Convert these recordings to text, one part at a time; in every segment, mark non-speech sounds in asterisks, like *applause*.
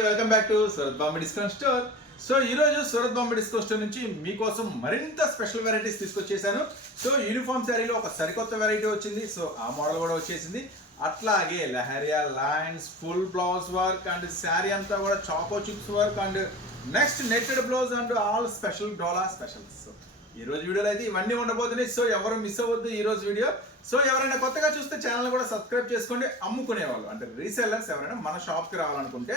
Welcome back to Surat Bombay discount store so ఈ రోజు Surat Bombay discount store నుంచి మీకోసం మరింత స్పెషల్ వెరైటీస్ తీసుకొచ్చేసాను. సో యూనిఫామ్ శారీలో ఒక సరికొత్త వెరైటీ వచ్చింది. సో ఆ మోడల్ కూడా వచ్చేసింది. అట్లాగే lahariya lines full blouse work and sari అంతా కూడా choco chips work and next netted blouse and all special dola specials so ఈ రోజు వీడియోలో అయితే ఇవన్నీ ఉండబోతున్నాయి. సో ఎవరు మిస్ అవ్వద్దు ఈ రోజు వీడియో. సో ఎవరైనా కొత్తగా చూస్తే ఛానల్ కూడా సబ్స్క్రైబ్ చేసుకోండి. అమ్ముకునే వాళ్ళు అంటే రీసెల్లర్స్ ఎవరైనా మన షాప్కి రావాలనుకుంటే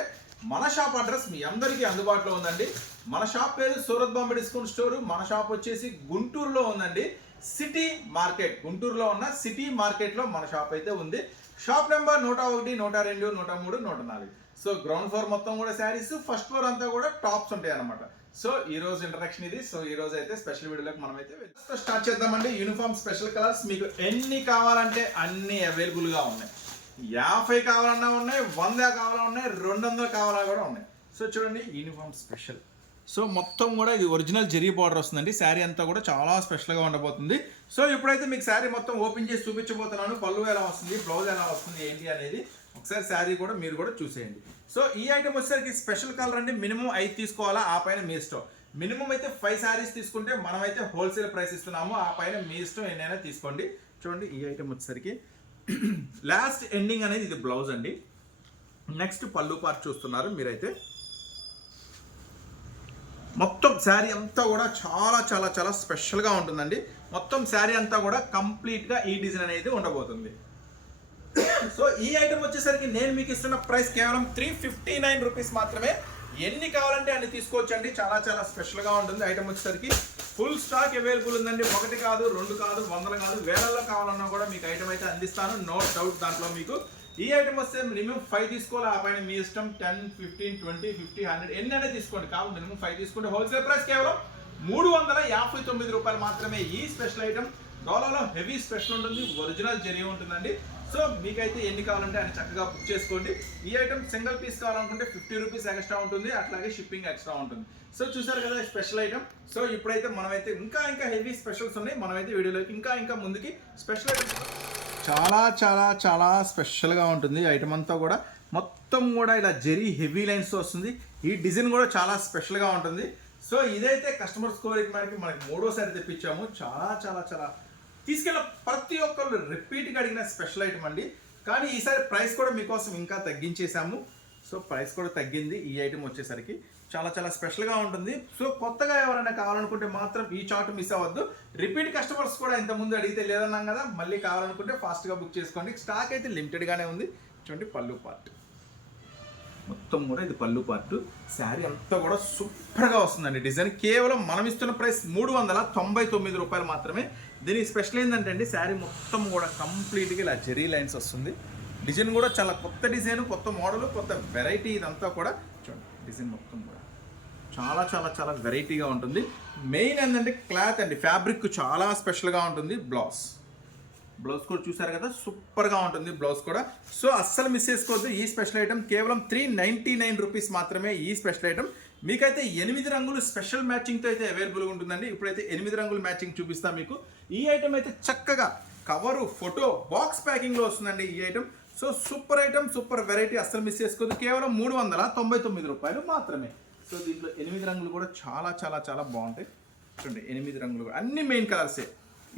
మన షాప్ అడ్రస్ మీ అందరికీ అందుబాటులో ఉందండి. మన షాప్ పేరు సూరత్ బాంబే డిస్కౌంట్ స్టోర్. మన షాప్ వచ్చేసి గుంటూరులో ఉందండి. సిటీ మార్కెట్ గుంటూరులో ఉన్న సిటీ మార్కెట్లో మన షాప్ అయితే ఉంది. షాప్ నెంబర్ నూట ఒకటి నూట రెండు నూట మూడు నూట నాలుగు. సో గ్రౌండ్ ఫ్లోర్ మొత్తం కూడా శారీస్ ఫస్ట్ ఫ్లోర్ అంతా కూడా టాప్స్ ఉంటాయి అనమాట సో ఈ రోజు ఇంట్రడక్షన్ ఇది. సో ఈ రోజు అయితే స్పెషల్ వీడియోలోకి మనం అయితే స్టార్ట్ చేద్దామండి. యూనిఫామ్ స్పెషల్ కలర్స్ మీకు ఎన్ని కావాలంటే అన్ని అవైలబుల్గా ఉన్నాయి. యాభై కావాలన్నా ఉన్నాయి వంద కావాలన్నా ఉన్నాయి రెండు వందలు కావాలన్నా కూడా ఉన్నాయి. సో చూడండి యూనిఫామ్ స్పెషల్ సో మొత్తం కూడా ఇది ఒరిజినల్ జెరీ బార్డర్ వస్తుందండి. శారీ అంతా కూడా చాలా స్పెషల్గా ఉండబోతుంది. సో ఇప్పుడైతే మీకు శారీ మొత్తం ఓపెన్ చేసి చూపించబోతున్నాను. పళ్ళు ఎలా వస్తుంది బ్లౌజ్ ఎలా వస్తుంది ఏంటి అనేది ఒకసారి శారీ కూడా మీరు కూడా చూసేయండి. సో ఈ ఐటమ్ వచ్చేసరికి స్పెషల్ కలర్ అండి. మినిమం ఐదు తీసుకోవాలా ఆ పైన మీ ఇష్టం. మినిమం అయితే ఫైవ్ శారీస్ తీసుకుంటే మనమైతే హోల్సేల్ ప్రైస్ ఇస్తున్నాము. ఆ పైన మీ ఇష్టం ఎన్నైనా తీసుకోండి. చూడండి ఈ ఐటమ్ వచ్చేసరికి *clears throat* లాస్ట్ ఎండింగ్ అనేది ఇది బ్లౌజ్ అండి. నెక్స్ట్ పళ్ళు పార్ట్ చూస్తున్నారు మీరైతే. మొత్తం శారీ అంతా కూడా చాలా చాలా చాలా స్పెషల్గా ఉంటుందండి. మొత్తం శారీ అంతా కూడా కంప్లీట్గా ఈ డిజైన్ అనేది ఉండబోతుంది. *clears throat* సో ఈ ఐటమ్ వచ్చేసరికి నేను మీకు ఇస్తున్న ప్రైస్ కేవలం త్రీ ఫిఫ్టీ నైన్ రూపీస్ మాత్రమే. ఎన్ని కావాలంటే అన్ని తీసుకోవచ్చండి. చాలా చాలా స్పెషల్గా ఉంటుంది ఐటమ్ వచ్చేసరికి. ఫుల్ స్టాక్ అవైలబుల్ ఉందండి. ఒకటి కాదు రెండు కాదు వందలు కాదు వేలల్లో కావాలన్నా కూడా మీకు ఐటమ్ అయితే అందిస్తాను. నో డౌట్ దాంట్లో మీకు. ఈ ఐటమ్ వస్తే మినిమం ఫైవ్ తీసుకోవాలి. ఆ పైన మీ ఇష్టం ten fifteen twenty fifty hundred ఎన్నైనా తీసుకోండి. కావాలి మినిమం ఫైవ్ తీసుకుంటే హోల్సేల్ ప్రైస్ కేవలం మూడు వందల యాభై తొమ్మిది రూపాయలు మాత్రమే ఈ స్పెషల్ ఐటమ్ డోలాలో హెవీ స్పెషల్ ఉంటుంది. ఒరిజినల్ జరీ ఉంటుందండి. సో మీకైతే ఎన్ని కావాలంటే అని చక్కగా బుక్ చేసుకోండి. ఈ ఐటమ్ సింగిల్ పీస్ కావాలనుకుంటే ఫిఫ్టీ రూపీస్ ఎక్స్ట్రా ఉంటుంది. అట్లాగే షిప్పింగ్ ఎక్స్ట్రా ఉంటుంది. సో చూసారు కదా స్పెషల్ ఐటమ్ సో ఇప్పుడైతే మనమైతే ఇంకా ఇంకా హెవీ స్పెషల్స్ ఉన్నాయి. మనమైతే వీడియోలోకి ఇంకా ఇంకా ముందుకి స్పెషల్ ఐటమ్ చాలా చాలా చాలా స్పెషల్గా ఉంటుంది ఈ ఐటమ్ అంతా కూడా. మొత్తం కూడా ఇలా జెరీ హెవీ లైన్స్ వస్తుంది. ఈ డిజైన్ కూడా చాలా స్పెషల్గా ఉంటుంది. సో ఇదైతే కస్టమర్స్ కోరిక మనకి మనకి మూడోసారి తెప్పించాము. చాలా చాలా చాలా తీసుకెళ్ళిన ప్రతి ఒక్కళ్ళు రిపీట్గా అడిగిన స్పెషల్ ఐటమ్ అండి. కానీ ఈసారి ప్రైస్ కూడా మీకోసం ఇంకా తగ్గించేసాము సో ప్రైస్ కూడా తగ్గింది ఈ ఐటమ్ వచ్చేసరికి. చాలా చాలా స్పెషల్గా ఉంటుంది. సో కొత్తగా ఎవరైనా కావాలనుకుంటే మాత్రం ఈ చార్ట్ మిస్ అవ్వద్దు. రిపీట్ కస్టమర్స్ కూడా ఇంతకుముందు అడిగితే లేదన్నాం కదా మళ్ళీ కావాలనుకుంటే ఫాస్ట్గా బుక్ చేసుకోండి. స్టాక్ అయితే లిమిటెడ్గానే ఉంది. చూడండి పళ్ళు పార్ట్ మొత్తం కూడా ఇది పళ్ళు పార్ట్ శారీ అంతా కూడా సూపర్గా వస్తుందండి. డిజైన్ కేవలం మనం ఇస్తున్న ప్రైస్ మూడు వందల తొంభై తొమ్మిది రూపాయలు మాత్రమే. దీనికి స్పెషల్ ఏంటంటే అండి శారీ మొత్తం కూడా కంప్లీట్గా ఇలా జెరీ లైన్స్ వస్తుంది. డిజైన్ కూడా చాలా కొత్త డిజైన్ కొత్త మోడల్ కొత్త వెరైటీ ఇదంతా కూడా చూడండి డిజైన్ మొత్తం కూడా చాలా చాలా చాలా వెరైటీగా ఉంటుంది. మెయిన్ ఏంటంటే క్లాత్ అండి ఫ్యాబ్రిక్ చాలా స్పెషల్గా ఉంటుంది బ్లౌజ్. బ్లౌజ్ కూడా చూసారు కదా సూపర్గా ఉంటుంది బ్లౌజ్ కూడా. సో అస్సలు మిస్ చేసుకోవద్దు ఈ స్పెషల్ ఐటమ్ కేవలం త్రీ నైంటీ నైన్ రూపీస్ మాత్రమే ఈ స్పెషల్ ఐటమ్ మీకైతే ఎనిమిది రంగులు స్పెషల్ మ్యాచింగ్తో అయితే అవైలబుల్గా ఉంటుందండి. ఇప్పుడైతే ఎనిమిది రంగులు మ్యాచింగ్ చూపిస్తా మీకు. ఈ ఐటమ్ అయితే చక్కగా కవరు ఫోటో బాక్స్ ప్యాకింగ్లో వస్తుందండి ఈ item so super item super variety అస్సలు మిస్ చేసుకోవద్దు. కేవలం మూడు వందల తొంభై తొమ్మిది రూపాయలు మాత్రమే. సో దీంట్లో ఎనిమిది రంగులు కూడా చాలా చాలా చాలా బాగుంటాయి. చూడండి ఎనిమిది రంగులు అన్ని మెయిన్ కలర్సే.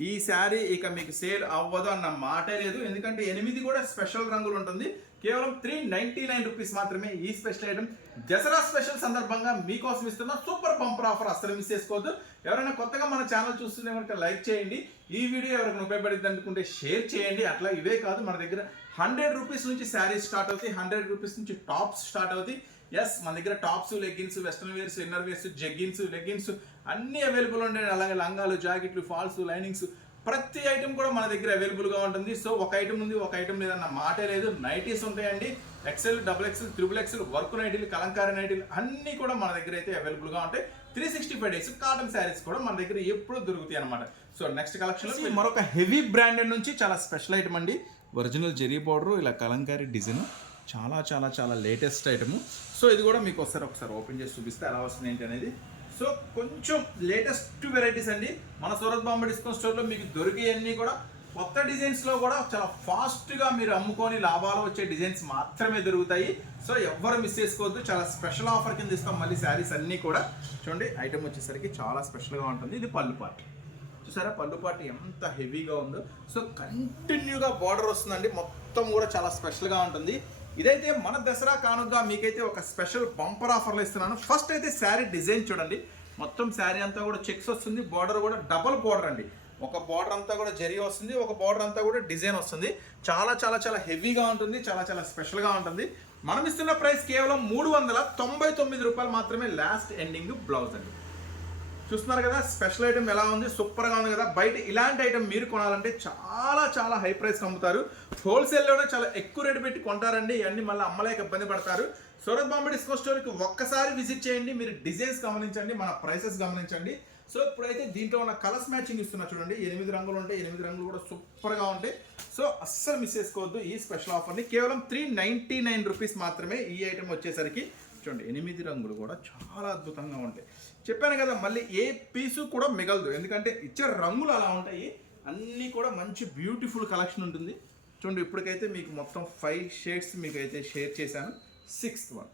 ఈ శారీ ఇక మీకు సేల్ అవ్వదు అన్న మాటే లేదు. ఎందుకంటే ఎనిమిది కూడా స్పెషల్ రంగులు ఉంటుంది. కేవలం త్రీ నైన్టీ నైన్ రూపీస్ మాత్రమే ఈ స్పెషల్ ఐటమ్. దసరా స్పెషల్ సందర్భంగా మీకోసం ఇస్తున్న సూపర్ బంపర్ ఆఫర్ అసలు మిస్ చేసుకోవద్దు. ఎవరైనా కొత్తగా మన ఛానల్ చూస్తుంటే కనుక లైక్ చేయండి. ఈ వీడియో ఎవరికి ఉపయోగపడింది అనుకుంటే షేర్ చేయండి. అట్లా ఇవే కాదు మన దగ్గర హండ్రెడ్ రూపీస్ నుంచి శారీస్ స్టార్ట్ అవుతాయి. హండ్రెడ్ రూపీస్ నుంచి టాప్స్ స్టార్ట్ అవుతాయి. ఎస్ మన దగ్గర tops leggings western wears inner wears jeggings leggings అన్ని అవైలబుల్ ఉంటాయి అలాగే లంగాలు జాకెట్లు ఫాల్స్ లైనింగ్స్ ప్రతి ఐటమ్ కూడా మన దగ్గర అవైలబుల్గా ఉంటుంది. సో ఒక ఐటమ్ ఉంది ఒక ఐటమ్ లేదన్న మాటే లేదు. నైటీస్ ఉంటాయండి. XL double XL triple XL work నైటీలు కలంకారీ నైటీలు అన్నీ కూడా మన దగ్గర అయితే అవైలబుల్గా ఉంటాయి. Three sixty five days cotton saris కూడా మన దగ్గర ఎప్పుడు దొరుకుతాయి అనమాట సో నెక్స్ట్ కలెక్షన్ మరొక హెవీ బ్రాండెడ్ నుంచి చాలా స్పెషల్ ఐటమ్ అండి. ఒరిజినల్ జెరీ పౌడర్ ఇలా కలంకారీ డిజైన్ చాలా చాలా చాలా లేటెస్ట్ ఐటమ్ సో ఇది కూడా మీకు ఒకసారి ఒకసారి ఓపెన్ చేసి చూపిస్తే ఎలా వస్తుంది ఏంటి అనేది సో కొంచెం లేటెస్ట్ వెరైటీస్ అండి. మన సూరత్ బాంబే డిస్కౌంట్ స్టోర్లో మీకు దొరికేవన్నీ కూడా కొత్త డిజైన్స్లో కూడా చాలా ఫాస్ట్గా మీరు అమ్ముకొని లాభాలు వచ్చే డిజైన్స్ మాత్రమే దొరుకుతాయి. సో ఎవ్వరు మిస్ చేసుకోవద్దు. చాలా స్పెషల్ ఆఫర్ కింద ఇస్తాం మళ్ళీ శారీస్ అన్నీ కూడా. చూడండి ఐటమ్ వచ్చేసరికి చాలా స్పెషల్గా ఉంటుంది. ఇది పళ్ళు పార్ట్. చూసారా? పళ్ళు పాటు ఎంత హెవీగా ఉందో. సో కంటిన్యూగా బార్డర్ వస్తుందండి. మొత్తం కూడా చాలా స్పెషల్గా ఉంటుంది. ఇదైతే మన దసరా కానుగా మీకైతే ఒక స్పెషల్ బంపర్ ఆఫర్లు ఇస్తున్నాను. ఫస్ట్ అయితే శారీ డిజైన్ చూడండి. మొత్తం శారీ అంతా కూడా చెక్స్ వస్తుంది. బార్డర్ కూడా డబల్ బార్డర్ అండి. ఒక బార్డర్ అంతా కూడా జరిగి వస్తుంది. ఒక బార్డర్ అంతా కూడా డిజైన్ వస్తుంది. చాలా చాలా చాలా హెవీగా ఉంటుంది. చాలా చాలా స్పెషల్గా ఉంటుంది. మనం ఇస్తున్న ప్రైస్ కేవలం మూడు వందల తొంభై తొమ్మిది రూపాయలు మాత్రమే లాస్ట్ ఎండింగ్ బ్లౌజ్ అండి. చూస్తున్నారు కదా స్పెషల్ ఐటమ్ ఎలా ఉంది? సూపర్గా ఉంది కదా. బయట ఇలాంటి ఐటమ్ మీరు కొనాలంటే చాలా చాలా హై ప్రైస్ అమ్ముతారు. హోల్సేల్లోనే చాలా ఎక్కువ రేటు పెట్టి కొంటారండి. ఇవన్నీ మళ్ళీ అమ్మలేక ఇబ్బంది పడతారు. సూరత్ బాంబే డిస్కో స్టోర్కి ఒక్కసారి విజిట్ చేయండి. మీరు డిజైన్స్ గమనించండి మన ప్రైసెస్ గమనించండి. సో ఇప్పుడైతే దీంట్లో ఉన్న కలర్స్ మ్యాచింగ్ ఇస్తున్నా చూడండి. ఎనిమిది రంగులు ఉంటాయి. ఎనిమిది రంగులు కూడా సూపర్గా ఉంటాయి. సో అస్సలు మిస్ చేసుకోవద్దు ఈ స్పెషల్ ఆఫర్ని కేవలం త్రీ నైంటీ నైన్ రూపీస్ మాత్రమే ఈ ఐటెం వచ్చేసరికి చూడండి ఎనిమిది రంగులు కూడా చాలా అద్భుతంగా ఉంటాయి. చెప్పాను కదా మళ్ళీ ఏ పీసు కూడా మిగలదు. ఎందుకంటే ఇచ్చే రంగులు అలా ఉంటాయి. అన్నీ కూడా మంచి బ్యూటిఫుల్ కలెక్షన్ ఉంటుంది. చూడండి ఇప్పటికైతే మీకు మొత్తం ఫైవ్ షేడ్స్ మీకు అయితే షేర్ చేశాను. సిక్స్త్ వన్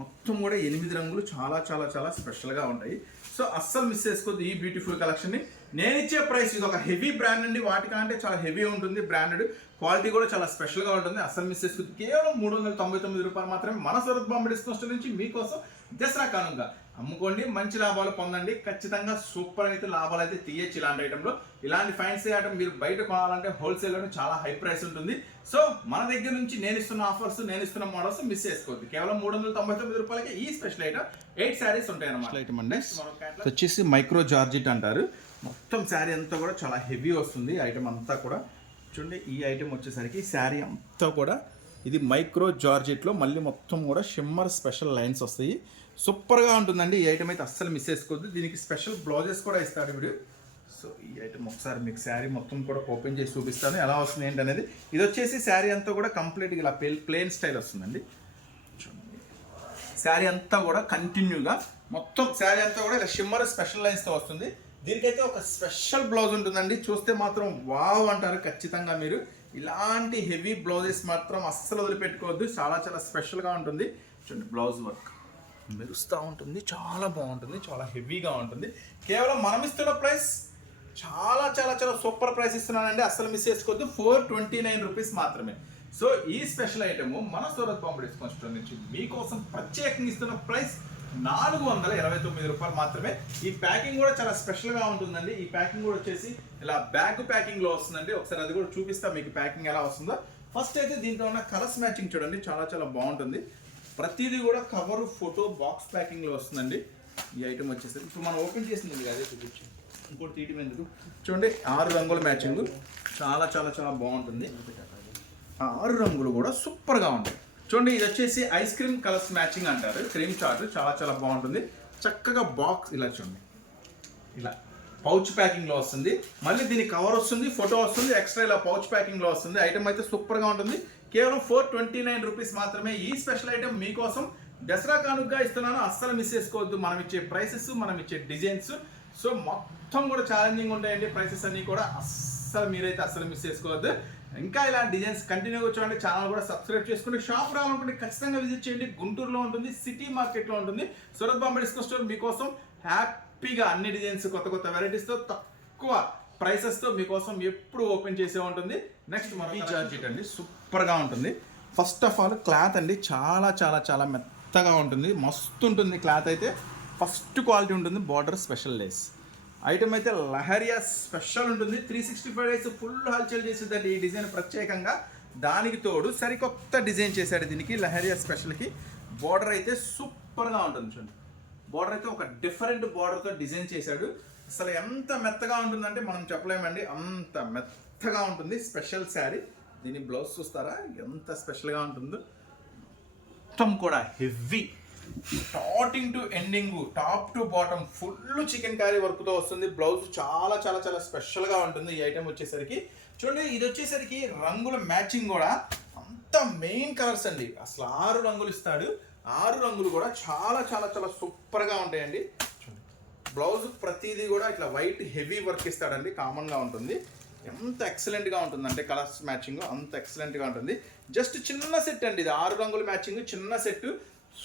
మొత్తం కూడా ఎనిమిది రంగులు చాలా చాలా చాలా స్పెషల్గా ఉంటాయి. సో అస్సలు మిస్ చేసుకోవద్దు ఈ బ్యూటిఫుల్ కలెక్షన్ని నేను ఇచ్చే ప్రైస్ ఇది ఒక హెవీ బ్రాండ్ అండి. వాటికంటే చాలా హెవీ ఉంటుంది బ్రాండెడ్. క్వాలిటీ కూడా చాలా స్పెషల్గా ఉంటుంది. అస్సలు మిస్ చేసుకోవద్దు కేవలం మూడు వందల తొంభై తొమ్మిది రూపాయలు మాత్రమే మన సూరత్ బాంబే డిస్కౌంట్ నుంచి మీకోసం దసరా కానుగా అమ్ముకోండి మంచి లాభాలు పొందండి. ఖచ్చితంగా సూపర్ అయితే లాభాలు అయితే తీయచ్చు ఇలాంటి ఐటెంలో. ఇలాంటి ఫ్యాన్సీ ఐటమ్ మీరు బయట కొనాలంటే హోల్సేల్లోనే చాలా హై ప్రైస్ ఉంటుంది. సో మన దగ్గర నుంచి నేను ఇస్తున్న ఆఫర్స్ నేను ఇస్తున్న మోడల్స్ మిస్ చేసుకోవద్దు. కేవలం మూడు వందల తొంభై తొమ్మిది రూపాయలకి ఈ స్పెషల్ ఐటమ్ ఎయిట్ శారీస్ ఉంటాయి అన్నమాట ఐటమ్ అండి. వచ్చేసి మైక్రో జార్జిట్ అంటారు. మొత్తం శారీ అంతా కూడా చాలా హెవీ వస్తుంది. ఐటమ్ అంతా కూడా. చూడండి ఈ ఐటమ్ వచ్చేసరికి శారీ అంతా కూడా. ఇది మైక్రో జార్జెట్లో మళ్ళీ మొత్తం కూడా షిమ్మర్ స్పెషల్ లైన్స్ వస్తాయి. సూపర్గా ఉంటుందండి. ఈ ఐటమ్ అయితే అస్సలు మిస్ చేసుకోవద్దు. దీనికి స్పెషల్ బ్లౌజెస్ కూడా ఇస్తాడు వీడు. సో ఈ ఐటమ్ ఒకసారి మీకు శారీ మొత్తం కూడా ఓపెన్ చేసి చూపిస్తాను. ఎలా వస్తుంది ఏంటి అనేది ఇది వచ్చేసి శారీ అంతా కూడా కంప్లీట్గా ఇలా ప్లేన్ స్టైల్ వస్తుందండి. చూడండి. శారీ అంతా కూడా కంటిన్యూగా మొత్తం శారీ అంతా కూడా ఇలా షిమ్మర్ స్పెషల్ లైన్స్తో వస్తుంది. దీనికైతే ఒక స్పెషల్ బ్లౌజ్ ఉంటుందండి. చూస్తే మాత్రం వావ్ అంటారు ఖచ్చితంగా మీరు. ఇలాంటి హెవీ బ్లౌజెస్ మాత్రం అస్సలు వదిలిపెట్టుకోవద్దు. చాలా చాలా స్పెషల్గా ఉంటుంది. చూడండి బ్లౌజ్ వర్క్. మెరుస్తూ ఉంటుంది. చాలా బాగుంటుంది. చాలా హెవీగా ఉంటుంది. కేవలం మనం ఇస్తున్న ప్రైస్ చాలా చాలా చాలా సూపర్ ప్రైస్ ఇస్తున్నానండి. అస్సలు మిస్ చేసుకోవద్దు. ఫోర్ ట్వంటీ నైన్ రూపీస్ మాత్రమే. సో ఈ స్పెషల్ ఐటమ్ మన సూరత్ బాంబు డిస్కౌంట్ స్టోర్ నుంచి మీకోసం ప్రత్యేకంగా ఇస్తున్న ప్రైస్ నాలుగు వందల ఇరవై తొమ్మిది రూపాయలు మాత్రమే. ఈ ప్యాకింగ్ కూడా చాలా స్పెషల్గా ఉంటుందండి. ఈ ప్యాకింగ్ కూడా వచ్చేసి ఇలా బ్యాగ్ ప్యాకింగ్లో వస్తుందండి. ఒకసారి అది కూడా చూపిస్తా మీకు ప్యాకింగ్ ఎలా వస్తుందో. ఫస్ట్ అయితే దీంట్లో ఉన్న కలర్స్ మ్యాచింగ్ చూడండి. చాలా చాలా బాగుంటుంది. ప్రతిదీ కూడా కవర్ ఫోటో బాక్స్ ప్యాకింగ్లో వస్తుందండి. ఈ ఐటమ్ వచ్చేసరికి ఇప్పుడు మనం ఓపెన్ చేసింది అదే చూపించి. ఇంకోటి తీయటం ఎందుకు? చూడండి ఆరు రంగుల మ్యాచింగ్. చాలా చాలా చాలా బాగుంటుంది. ఆ ఆరు రంగులు కూడా సూపర్గా ఉంటాయి. చూడండి ఇది వచ్చేసి ఐస్ క్రీమ్ కలర్స్ మ్యాచింగ్ అంటారు. క్రీమ్ చాట్ చాలా చాలా బాగుంటుంది. చక్కగా బాక్స్ ఇలా చూడండి. ఇలా పౌచ్ ప్యాకింగ్లో వస్తుంది. మళ్ళీ దీని కవర్ వస్తుంది ఫోటో వస్తుంది ఎక్స్ట్రా ఇలా పౌచ్ ప్యాకింగ్లో వస్తుంది. ఐటమ్ అయితే సూపర్గా ఉంటుంది. కేవలం ఫోర్ ట్వంటీ నైన్ రూపీస్ మాత్రమే ఈ స్పెషల్ ఐటమ్ మీకోసం దసరా కానుకగా ఇస్తున్నాను. అస్సలు మిస్ చేసుకోవద్దు. మనం ఇచ్చే ప్రైసెస్ మనం ఇచ్చే డిజైన్స్ సో మొత్తం కూడా ఛాలెంజింగ్ ఉంటాయండి. ప్రైసెస్ అన్నీ కూడా అస్సలు మీరైతే అస్సలు మిస్ చేసుకోవద్దు. ఇంకా ఇలా డిజైన్స్ కంటిన్యూగా చూడండి. ఛానల్ కూడా సబ్స్క్రైబ్ చేసుకుని షాప్ రావాలనుకుంటే ఖచ్చితంగా విజిట్ చేయండి. గుంటూరులో ఉంటుంది సిటీ మార్కెట్లో ఉంటుంది. సూరత్ బాంబే డిస్కో స్టోర్ మీకోసం హ్యాపీగా అన్ని డిజైన్స్ కొత్త కొత్త వెరైటీస్తో తక్కువ ప్రైసెస్తో మీకోసం ఎప్పుడు ఓపెన్ చేసే ఉంటుంది. నెక్స్ట్ మన జార్జెట్ అండి. సూపర్గా ఉంటుంది. ఫస్ట్ ఆఫ్ ఆల్ క్లాత్ అండి. చాలా చాలా చాలా మెత్తగా ఉంటుంది. మస్తు ఉంటుంది క్లాత్ అయితే. ఫస్ట్ క్వాలిటీ ఉంటుంది. బార్డర్ స్పెషల్ లేస్ ఐటమ్ అయితే లహరియా స్పెషల్ ఉంటుంది. Three sixty five days full హల్చల్ చేసేదండి. ఈ డిజైన్ ప్రత్యేకంగా దానికి తోడు సరికొత్త డిజైన్ చేశాడు దీనికి లహరియా స్పెషల్కి బార్డర్ అయితే సూపర్గా ఉంటుంది చూడండి. బార్డర్ అయితే ఒక డిఫరెంట్ బార్డర్తో డిజైన్ చేశాడు. అసలు ఎంత మెత్తగా ఉంటుందంటే మనం చెప్పలేమండి. అంత మెత్తగా ఉంటుంది స్పెషల్ శారీ దీని బ్లౌజ్ చూస్తారా? ఎంత స్పెషల్గా ఉంటుందో. మొత్తం కూడా heavy starting to ending top to bottom full chikankari వర్క్తో వస్తుంది. బ్లౌజ్ చాలా చాలా చాలా స్పెషల్గా ఉంటుంది ఈ ఐటెం వచ్చేసరికి. చూడండి ఇది వచ్చేసరికి రంగుల మ్యాచింగ్ కూడా. అంత మెయిన్ కలర్స్ అండి. అసలు ఆరు రంగులు ఇస్తాడు. ఆరు రంగులు కూడా చాలా చాలా చాలా సూపర్గా ఉంటాయండి. బ్లౌజ్ ప్రతిదీ కూడా ఇట్లా వైట్ హెవీ వర్క్ ఇస్తాడండి. కామన్గా ఉంటుంది. ఎంత ఎక్సలెంట్గా ఉంటుంది అంటే కలర్స్ మ్యాచింగ్ అంత ఎక్సలెంట్గా ఉంటుంది. జస్ట్ చిన్న సెట్ అండి. ఇది ఆరు రంగుల మ్యాచింగ్ చిన్న సెట్.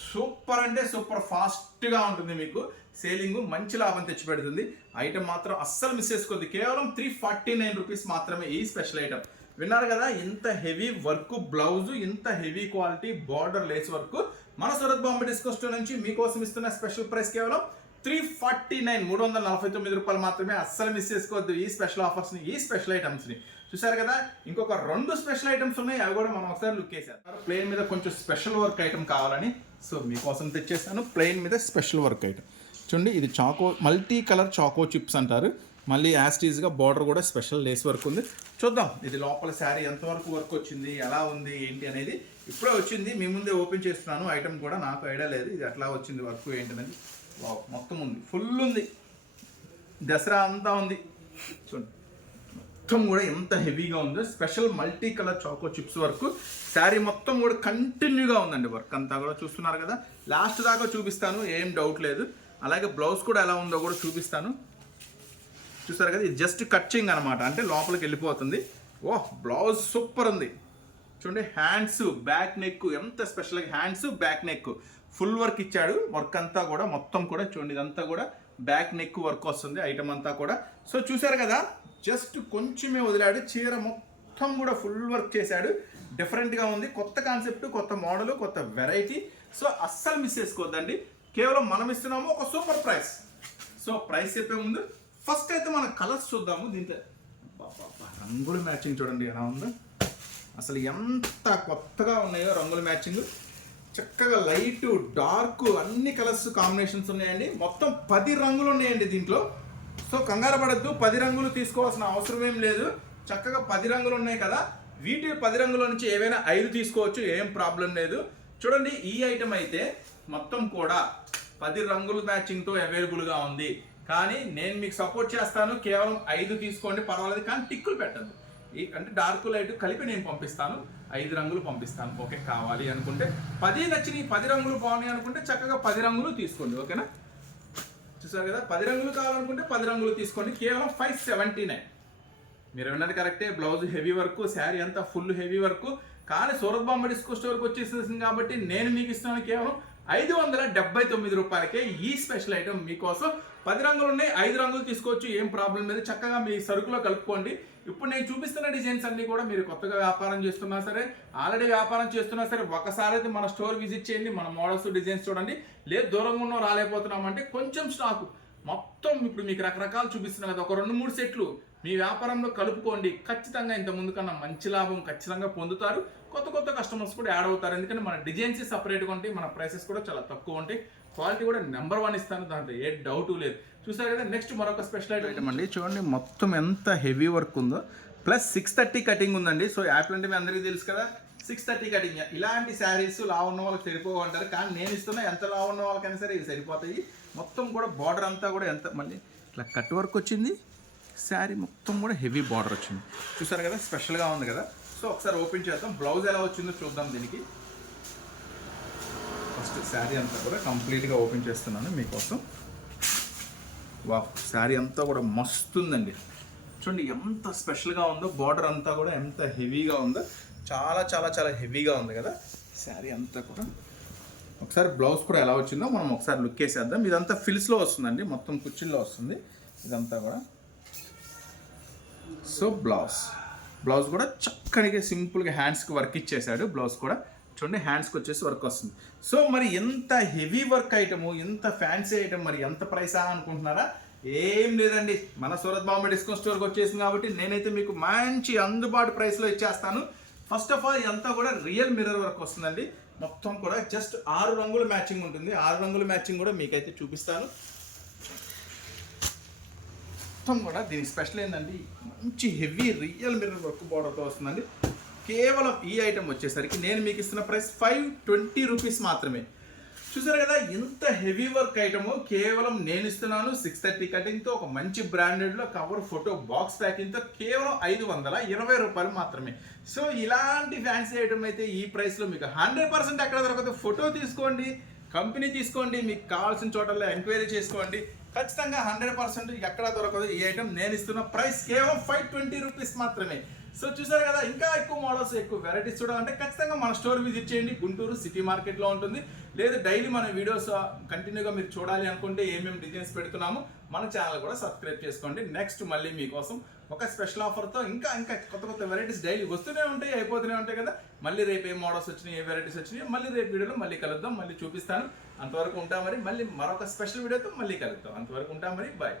సూపర్ అంటే సూపర్ ఫాస్ట్గా ఉంటుంది మీకు. సేలింగ్ మంచి లాభం తెచ్చిపెడుతుంది. ఐటమ్ మాత్రం అస్సలు మిస్ చేసుకోవద్దు. కేవలం త్రీ ఫార్టీ నైన్ రూపీస్ మాత్రమే ఈ స్పెషల్ ఐటమ్ విన్నారు కదా ఇంత హెవీ వర్క్ బ్లౌజ్ ఇంత heavy quality border lace work మన సూరత్ బాంబే డిస్కో స్టోర్ నుంచి మీకోసం ఇస్తున్న స్పెషల్ ప్రైస్ కేవలం త్రీ ఫార్టీ నైన్ మూడు వందల నలభై తొమ్మిది రూపాయలు మాత్రమే అస్సలు మిస్ చేసుకోవద్దు ఈ స్పెషల్ ఆఫర్స్ని ఈ స్పెషల్ ఐటమ్స్ని. చూసారు కదా? ఇంకొక రెండు స్పెషల్ ఐటమ్స్ ఉన్నాయి అవి కూడా మనం ఒకసారి లుక్ వేసారు ప్లేన్ మీద కొంచెం స్పెషల్ వర్క్ ఐటమ్ కావాలని సో మీకోసం తెచ్చేసాను ప్లేన్ మీద స్పెషల్ వర్క్ ఐటమ్. చూడండి ఇది choco multi colour choco chips అంటారు. మళ్ళీ యాస్టీజ్గా బార్డర్ కూడా స్పెషల్ లేస్ వర్క్ ఉంది. చూద్దాం ఇది లోపల శారీ ఎంతవరకు వర్క్ వచ్చింది ఎలా ఉంది ఏంటి అనేది ఇప్పుడే వచ్చింది. మీ ముందే ఓపెన్ చేస్తున్నాను ఐటమ్ కూడా నాకు ఐడియా లేదు ఇది ఎట్లా వచ్చింది వర్క్ ఏంటి అనేది మొత్తం ఉంది ఫుల్ ఉంది. దసరా అంతా ఉంది. చూడండి. మొత్తం కూడా ఎంత హెవీగా ఉందో special multi colour choco chips work. Sari మొత్తం కూడా కంటిన్యూగా ఉందండి వర్క్ అంతా కూడా చూస్తున్నారు కదా. లాస్ట్ దాకా చూపిస్తాను ఏం డౌట్ లేదు. అలాగే బ్లౌజ్ కూడా ఎలా ఉందో కూడా చూపిస్తాను. చూసారు కదా ఇది జస్ట్ కచ్చింగ్ అనమాట అంటే లోపలికి వెళ్ళిపోతుంది. ఓహ్ బ్లౌజ్ సూపర్ ఉంది. చూడండి హ్యాండ్స్ బ్యాక్ నెక్ ఎంత special hands back neck full work ఇచ్చాడు. వర్క్ అంతా కూడా మొత్తం కూడా చూడండి ఇదంతా కూడా బ్యాక్ నెక్ వర్క్ వస్తుంది ఐటమ్ అంతా కూడా. సో చూసారు కదా జస్ట్ కొంచెమే వదిలాడు. చీర మొత్తం కూడా ఫుల్ వర్క్ చేశాడు. డిఫరెంట్గా ఉంది. కొత్త కాన్సెప్ట్ కొత్త మోడల్ కొత్త వెరైటీ సో అస్సలు మిస్ చేసుకోవద్దండి. కేవలం మనం ఇస్తున్నాము ఒక సూపర్ ప్రైస్ సో ప్రైస్ చెప్పే ముందు ఫస్ట్ అయితే మనం కలర్స్ చూద్దాము దీంట్లో. రంగులు రంగుల మ్యాచింగ్ చూడండి ఎలా ఉందో. అసలు ఎంత కొత్తగా ఉన్నాయో రంగుల మ్యాచింగ్ చక్కగా లైట్ డార్క్ అన్ని కలర్స్ కాంబినేషన్స్ ఉన్నాయండి. మొత్తం పది రంగులు ఉన్నాయండి దీంట్లో. సో కంగారు పడద్దు పది రంగులు తీసుకోవాల్సిన అవసరం ఏం లేదు. చక్కగా పది రంగులు ఉన్నాయి కదా వీటి పది రంగుల నుంచి ఏవైనా ఐదు తీసుకోవచ్చు ఏం ప్రాబ్లం లేదు. చూడండి ఈ ఐటమ్ అయితే మొత్తం కూడా పది రంగుల మ్యాచింగ్తో అవైలబుల్గా ఉంది. కానీ నేను మీకు సపోర్ట్ చేస్తాను కేవలం ఐదు తీసుకోండి పర్వాలేదు కానీ టిక్కులు పెట్టద్దు. ఈ అంటే డార్క్ లైట్ కలిపి నేను పంపిస్తాను ఐదు రంగులు పంపిస్తాను. ఓకే కావాలి అనుకుంటే. పది నచ్చినాయి పది రంగులు బాగున్నాయి అనుకుంటే చక్కగా పది రంగులు తీసుకోండి ఓకేనా చూసారు కదా? పది రంగులు కావాలనుకుంటే పది రంగులు తీసుకోండి. కేవలం ఫైవ్ సెవెంటీ నైన్ మీరు విన్నది కరెక్టే బ్లౌజ్ హెవీ వర్క్ శారీ అంతా ఫుల్ హెవీ వర్క్ కానీ సూరత్ బాంబ డిస్కో స్టోర్కి వచ్చేసేసింది కాబట్టి నేను మీకు ఇస్తున్నాను కేవలం ఐదు వందల డెబ్బై తొమ్మిది రూపాయలకే ఈ స్పెషల్ ఐటమ్ మీకోసం పది రంగులు ఉన్నాయి. ఐదు రంగులు తీసుకోవచ్చు. ఏం ప్రాబ్లం లేదు. చక్కగా మీ సరుకులో కలుపుకోండి. ఇప్పుడు నేను చూపిస్తున్న డిజైన్స్ అన్ని కూడా మీరు కొత్తగా వ్యాపారం చేస్తున్నా సరే ఆల్రెడీ వ్యాపారం చేస్తున్నా సరే ఒకసారి అయితే మన స్టోర్ విజిట్ చేయండి మన మోడల్స్ డిజైన్స్ చూడండి. లేదు దూరంగా ఉన్నాం రాలేకపోతున్నామంటే కొంచెం స్టాక్ మొత్తం ఇప్పుడు మీకు రకరకాలు చూపిస్తున్నాం కదా ఒక రెండు మూడు సెట్లు మీ వ్యాపారంలో కలుపుకోండి. ఖచ్చితంగా ఇంత ముందు కన్నా మంచి లాభం ఖచ్చితంగా పొందుతారు. కొత్త కొత్త కస్టమర్స్ కూడా యాడ్ అవుతారు. ఎందుకంటే మన డిజైన్స్ సపరేట్గా ఉంటాయి. మన ప్రైసెస్ కూడా చాలా తక్కువ ఉంటాయి. క్వాలిటీ కూడా నెంబర్ వన్ ఇస్తాను దాంట్లో. ఏ డౌట్ లేదు. చూసారు కదా నెక్స్ట్ మరొక స్పెషల్ ఐటమ్ అండి. చూడండి మొత్తం ఎంత హెవీ వర్క్ ఉందో. ప్లస్ సిక్స్ థర్టీ కటింగ్ ఉందండి. సో యాప్లు అంటే మీ అందరికీ తెలుసు కదా సిక్స్ థర్టీ కటింగ్ ఇలాంటి శారీస్ లా ఉన్న వాళ్ళకి సరిపోవంటారు కానీ నేను ఇస్తున్నా ఎంత లా ఉన్న వాళ్ళకైనా సరే ఇవి సరిపోతాయి. మొత్తం కూడా బార్డర్ అంతా కూడా ఎంత మళ్ళీ ఇట్లా కట్ వర్క్ వచ్చింది. శారీ మొత్తం కూడా హెవీ బార్డర్ వచ్చింది. చూసారు కదా స్పెషల్గా ఉంది కదా. సో ఒకసారి ఓపెన్ చేద్దాం. బ్లౌజ్ ఎలా వచ్చిందో చూద్దాం దీనికి. ఫస్ట్ శారీ అంతా కూడా కంప్లీట్గా ఓపెన్ చేస్తున్నాను మీకోసం. వా శారీ అంతా కూడా మస్తు ఉందండి. చూడండి ఎంత స్పెషల్గా ఉందో బార్డర్ అంతా కూడా ఎంత హెవీగా ఉందో చాలా చాలా చాలా హెవీగా ఉంది కదా. శారీ అంతా కూడా. ఒకసారి బ్లౌజ్ కూడా ఎలా వచ్చిందో మనం ఒకసారి లుక్ వేసేద్దాం. ఇదంతా ఫిల్స్లో వస్తుందండి మొత్తం కుర్చీల్లో వస్తుంది. ఇదంతా కూడా. So blouse. బ్లౌజ్ కూడా చక్కగా సింపుల్గా హ్యాండ్స్కి వర్క్ ఇచ్చేసాడు. బ్లౌజ్ కూడా చూడండి హ్యాండ్స్కి వచ్చేసి వర్క్ వస్తుంది. సో మరి ఎంత హెవీ వర్క్ ఐటము ఎంత ఫ్యాన్సీ ఐటమ్ మరి ఎంత ప్రైసా అనుకుంటున్నారా? ఏం లేదండి. మన సూరత్ బాంబే డిస్కౌంట్ స్టోర్కి వచ్చేసింది కాబట్టి నేనైతే మీకు మంచి అందుబాటు ప్రైస్లో ఇచ్చేస్తాను. ఫస్ట్ ఆఫ్ ఆల్ ఇదంతా కూడా రియల్ మిర్రర్ వర్క్ వస్తుందండి. మొత్తం కూడా జస్ట్ ఆరు రంగుల మ్యాచింగ్ ఉంటుంది. ఆరు రంగుల మ్యాచింగ్ కూడా మీకైతే చూపిస్తాను. మొత్తం కూడా దీని స్పెషల్ ఏంటండి మంచి హెవీ రియల్ మిర్రర్ వర్క్ బోర్డర్తో వస్తుందండి. కేవలం ఈ ఐటెం వచ్చేసరికి నేను మీకు ఇస్తున్న ప్రైస్ ఫైవ్ ట్వంటీ రూపీస్ మాత్రమే. చూసారు కదా ఇంత హెవీ వర్క్ ఐటమ్ కేవలం నేను ఇస్తున్నాను సిక్స్ థర్టీ కటింగ్తో ఒక మంచి బ్రాండెడ్లో కవర్ ఫోటో బాక్స్ ప్యాకింగ్తో కేవలం ఐదు వందల ఇరవై రూపాయలు మాత్రమే. సో ఇలాంటి ఫ్యాన్సీ ఐటమ్ అయితే ఈ ప్రైస్లో మీకు హండ్రెడ్ పర్సెంట్ ఎక్కడ దొరకదు. ఫోటో తీసుకోండి కంపెనీ తీసుకోండి మీకు కావాల్సిన చోటల్లో ఎంక్వైరీ చేసుకోండి. ఖచ్చితంగా హండ్రెడ్ పర్సెంట్ ఎక్కడ దొరకదు. ఈ ఐటమ్ నేను ఇస్తున్న ప్రైస్ కేవలం ఫైవ్ ట్వంటీ రూపీస్ మాత్రమే. సో చూసారు కదా ఇంకా ఎక్కువ మోడల్స్ ఎక్కువ వెరైటీస్ చూడాలంటే ఖచ్చితంగా మన స్టోర్ విజిట్ చేయండి. గుంటూరు సిటీ మార్కెట్లో ఉంటుంది. లేదు డైలీ మన వీడియోస్ కంటిన్యూగా మీరు చూడాలి అనుకుంటే ఏమేమి డిజైన్స్ పెడుతున్నాము మన ఛానల్ కూడా సబ్స్క్రైబ్ చేసుకోండి. నెక్స్ట్ మళ్ళీ మీకోసం ఒక స్పెషల్ ఆఫర్తో ఇంకా ఇంకా కొత్త కొత్త వెరైటీస్ డైలీ వస్తూనే ఉంటాయి అయిపోతూనే ఉంటాయి కదా. మళ్ళీ రేపు ఏ మోడల్స్ వచ్చినాయి ఏ వెరైటీస్ వచ్చినాయి మళ్ళీ రేపు వీడియోలో మళ్ళీ కలుద్దాం మళ్ళీ చూపిస్తాను. అంతవరకు ఉంటాం మరి. మళ్ళీ మరొక స్పెషల్ వీడియోతో మళ్ళీ కలుద్దాం. అంతవరకు ఉంటాం మరి. బాయ్